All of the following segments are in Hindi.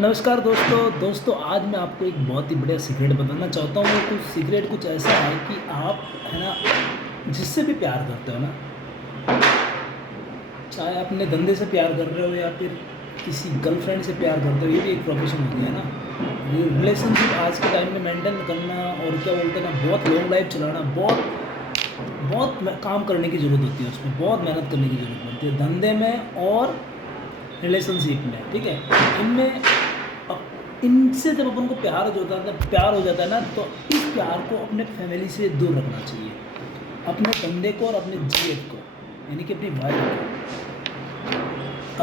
नमस्कार दोस्तों आज मैं आपको एक बहुत ही बढ़िया सीक्रेट बताना चाहता हूँ। वो कुछ सीक्रेट कुछ ऐसा है कि आप है ना जिससे भी प्यार करते हो ना, चाहे अपने धंधे से प्यार कर रहे हो या फिर किसी गर्लफ्रेंड से प्यार करते हो, ये भी एक प्रोफेशन हो गया ना। ये रिलेशनशिप आज के टाइम में मेंटेन करना और क्या बोलते हैं ना, बहुत लॉन्ग लाइफ चलाना, बहुत बहुत काम करने की ज़रूरत होती है, उसमें बहुत मेहनत करने की ज़रूरत पड़ती है, धंधे में और रिलेशनशिप में। ठीक है, इनमें इनसे जब अपन को प्यार हो जाता है ना, तो इस प्यार को अपने फैमिली से दूर रखना चाहिए, अपने धंधे को और अपने जीएफ को, यानी कि अपनी वाइफ को,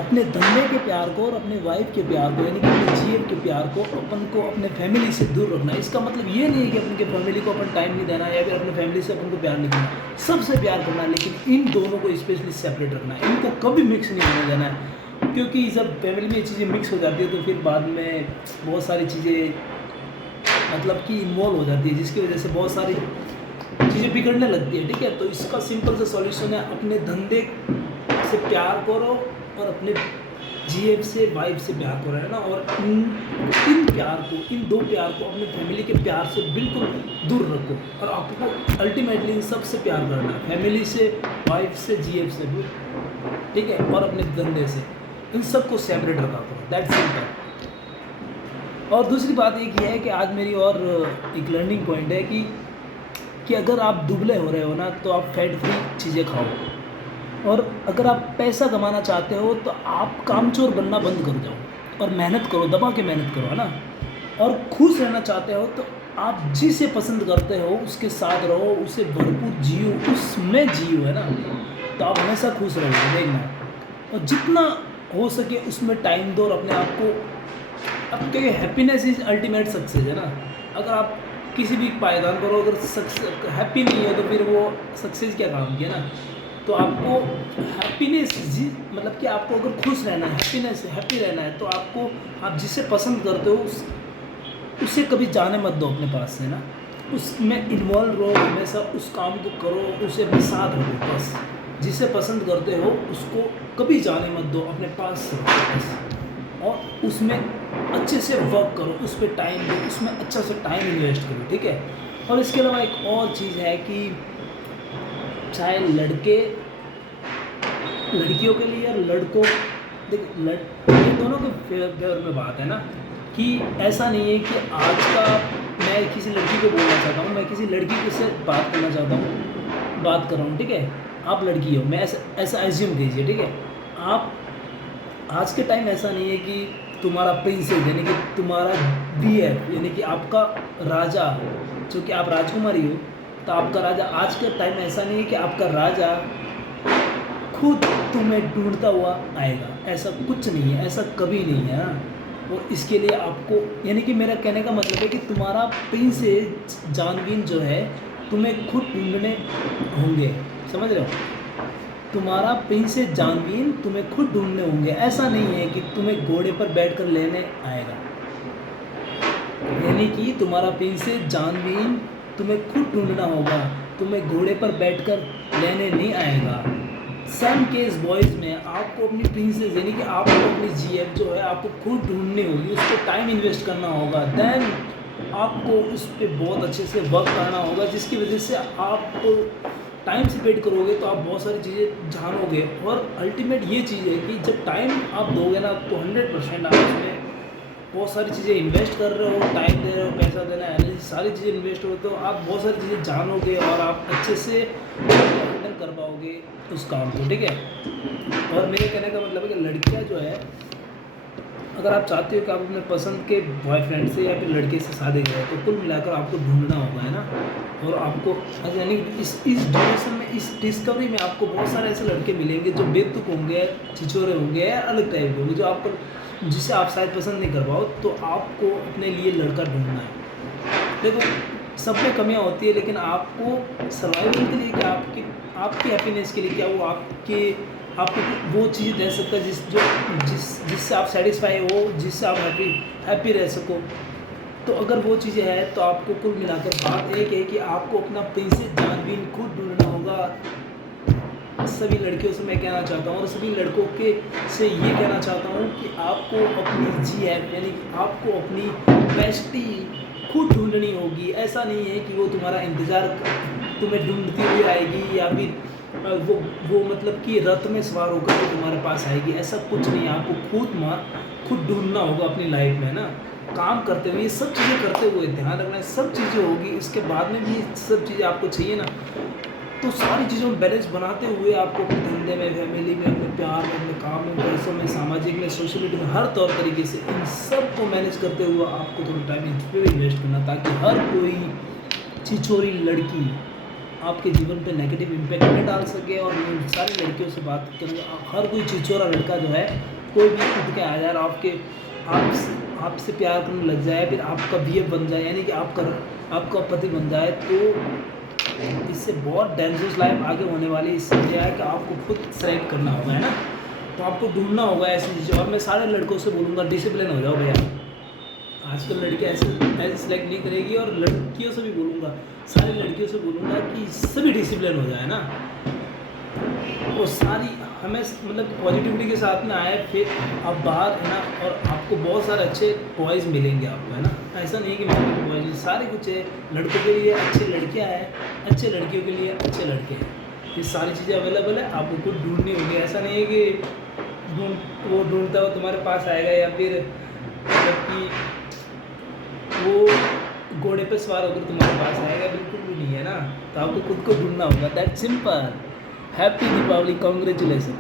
अपने धंधे के प्यार को और अपने वाइफ के प्यार को, यानी कि अपने जीएफ के प्यार को अपन को अपने फैमिली से दूर रखना है। इसका मतलब ये नहीं है कि अपन के फैमिली को अपन टाइम नहीं देना या फिर अपने फैमिली से अपन को प्यार नहीं करना, सबसे प्यार करना है, लेकिन इन दोनों को स्पेशली सेपरेट रखना है, इनको कभी मिक्स नहीं होने देना है। क्योंकि जब फैमिली में ये चीज़ें मिक्स हो जाती है तो फिर बाद में बहुत सारी चीज़ें मतलब कि इन्वॉल्व हो जाती है, जिसकी वजह से बहुत सारी चीज़ें बिगड़ने लगती है। ठीक है, तो इसका सिंपल सा सॉल्यूशन है, अपने धंधे से प्यार करो और अपने जीएफ से वाइफ से प्यार करो, है ना। और इन प्यार को, इन दो प्यार को अपने फैमिली के प्यार से बिल्कुल दूर रखो, और आपको अल्टीमेटली इन सब से प्यार करना है, फैमिली से, वाइफ से, जीएफ से भी, ठीक है, और अपने धंधे से। इन सब को सेपरेट रखा करो, दैट्स सिंपल। और दूसरी बात एक ये है कि आज मेरी और एक लर्निंग पॉइंट है कि अगर आप दुबले हो रहे हो ना, तो आप फैट फ्री चीज़ें खाओ, और अगर आप पैसा कमाना चाहते हो तो आप कामचोर बनना बंद कर जाओ और मेहनत करो, दबा के मेहनत करो, है ना। और खुश रहना चाहते हो तो आप जिसे पसंद करते हो उसके साथ रहो, उसे भरपूर जियो, उसमें जियो, है ना, तो आप हमेशा खुश रहोगे, देखना। और जितना हो सके उसमें टाइम दो और अपने आप को, अब क्योंकि हैप्पीनेस इज अल्टीमेट सक्सेस, है ना। अगर आप किसी भी पायदान करो, अगर सक्सेस हैप्पी नहीं है तो फिर वो सक्सेस क्या काम किया ना। तो आपको हैप्पीनेस जी, मतलब कि आपको अगर खुश रहना है, हैप्पी रहना है, तो आपको, आप जिसे पसंद करते हो उसे कभी जाने मत दो अपने पास से ना, उसमें इन्वॉल्व रहो, हमेशा उस काम को करो, उसे अपने साथ रखो बस। जिसे पसंद करते हो उसको कभी जाने मत दो, अपने पास से रखो बस, और उसमें अच्छे से वर्क करो, उस पर टाइम दो, उसमें अच्छा से टाइम इन्वेस्ट करो, ठीक है। और इसके अलावा एक और चीज़ है कि चाहे लड़कियों के लिए या लड़कों, ये दोनों के फेवर में बात है ना, कि ऐसा नहीं है कि आज का मैं किसी लड़की को बोलना चाहता हूँ, मैं किसी लड़की से बात करना चाहता हूँ, बात कर रहा हूँ, ठीक है। आप लड़की हो, मैं ऐसा एज्यूम कीजिए, ठीक है। आप आज के टाइम ऐसा नहीं है कि तुम्हारा प्रिंसेस, यानी कि तुम्हारा बीएफ, यानी कि आपका राजा, चूँकि आप राजकुमारी हो तो आपका राजा, आज के टाइम ऐसा नहीं है कि आपका राजा खुद तुम्हें ढूंढता हुआ आएगा, ऐसा कुछ नहीं है, ऐसा कभी नहीं है ना। और इसके लिए आपको, यानी कि मेरा कहने का मतलब है कि तुम्हारा प्रिंसेस जानवीन जो है तुम्हें खुद ढूंढने होंगे, समझ रहे हो। तुम्हारा प्रिंसेस जानवीन तुम्हें खुद ढूंढने होंगे, ऐसा नहीं है कि तुम्हें घोड़े पर बैठकर लेने आएगा। यानी कि तुम्हारा प्रिंसेस जानवीन तुम्हें खुद ढूंढना होगा, तुम्हें घोड़े पर बैठकर लेने नहीं आएगा। सेम केस बॉयज़ में आपको अपनी प्रिंसेस, यानी कि आपको अपनी जीएफ जो है आपको खुद ढूंढनी होगी, उस पर टाइम इन्वेस्ट करना होगा, देन आपको उस पर बहुत अच्छे से वर्क करना होगा, जिसकी वजह से आप टाइम स्पेंड करोगे तो आप बहुत सारी चीज़ें जानोगे। और अल्टीमेट ये चीज़ है कि जब टाइम आप दोगे ना, तो 100% आप उसमें बहुत सारी चीज़ें इन्वेस्ट कर रहे हो, टाइम दे रहे हो, पैसा देना है, सारी चीज़ें इन्वेस्ट हो, तो आप बहुत सारी चीज़ें जानोगे और आप अच्छे से हैंडल कर पाओगे उस काम को, ठीक है। और मेरे कहने का मतलब है कि लड़कियां जो है, अगर आप चाहते हो कि आप अपने पसंद के बॉयफ्रेंड से या फिर लड़के से शादी करें, तो कुल मिलाकर आपको ढूंढना होगा, है ना। और आपको, यानी इस ड्यूरेशन में, इस डिस्कवरी में आपको बहुत सारे ऐसे लड़के मिलेंगे जो बेतुक होंगे, छिछोरे होंगे या अलग टाइप के होंगे, जो आपको, जिसे आप शायद पसंद नहीं कर पाओ। तो आपको अपने लिए लड़का ढूंढना है। देखो, सब में कमियाँ होती है, लेकिन आपको सर्वाइवल के लिए क्या, आपकी हैप्पीनेस के लिए क्या, वो आपको वो चीज़ दे सकता है जिससे आप सेटिस्फाई हो, जिससे आप हैप्पी रह सको। तो अगर वो चीज़ें हैं तो आपको कुल मिलाकर बात एक है कि आपको अपना प्रिंसेस जानवीन खुद ढूंढना होगा, सभी लड़कियों से मैं कहना चाहता हूँ और सभी लड़कों के से ये कहना चाहता हूँ कि आपको अपनी जीएफ यानी कि आपको अपनी बेस्टी खुद ढूंढनी होगी। ऐसा नहीं है कि वो तुम्हारा इंतज़ार तुम्हें ढूंढती हुई आएगी या फिर वो मतलब कि रथ में सवार होकर के तुम्हारे पास आएगी। ऐसा कुछ नहीं है, आपको खुद ढूंढना होगा अपनी लाइफ में ना। काम करते हुए ये सब चीज़ें करते हुए ध्यान रखना है, सब चीज़ें होगी, इसके बाद में भी सब चीज़ें आपको चाहिए ना। तो सारी चीज़ों में बैलेंस बनाते हुए आपको अपने धंधे में, फैमिली में, अपने प्यार में, अपने काम में, पैसों में, सामाजिक में, सोशलिटी में, हर तौर तरीके से इन सब को मैनेज करते हुए आपको थोड़ा टाइम इस पर इन्वेस्ट करना, ताकि हर कोई छिछोरी लड़की आपके जीवन पे नेगेटिव इम्पैक्ट न डाल सके। और मैं सारी लड़कियों से बात करूँगा, हर कोई छिछोरा लड़का जो है कोई भी उठ के आ जाए और आपसे प्यार करने लग जाए, फिर आपका बीएफ बन जाए यानी कि आपका पति बन जाए, तो इससे बहुत डेंजरस लाइफ आगे होने वाली है। इससे क्या है कि आपको खुद सेलेक्ट करना होगा, है ना। तो आपको ढूंढना होगा ऐसी चीज़ें। और मैं सारे लड़कों से बोलूँगा डिसिप्लिन हो जाओ भैया। आजकल लड़कियाँ ऐसे सेलेक्ट नहीं करेगी। और लड़कियों से भी बोलूँगा, सारी लड़कियों से बोलूँगा कि सभी डिसिप्लिन हो जाए ना। वो सारी हमें मतलब पॉजिटिविटी के साथ में आए, फिर आप बाहर है ना, और आपको बहुत सारे अच्छे बॉयज़ मिलेंगे आपको, है ना। ऐसा नहीं है कि मेरे बॉयज़ सारे कुछ है, लड़कों के लिए अच्छी लड़कियां हैं, अच्छे लड़कियों के लिए अच्छे लड़के हैं। ये सारी चीज़ें अवेलेबल है, आपको कुछ ढूंढनी होगी। ऐसा नहीं है कि वो ढूंढता हुआ तुम्हारे पास आएगा या फिर मतलब कि वो घोड़े पे सवार होकर तुम्हारे पास आएगा, बिल्कुल भी नहीं है ना। तो आपको खुद को ढूंढना होगा, that simple. Happy Deepavali, congratulation.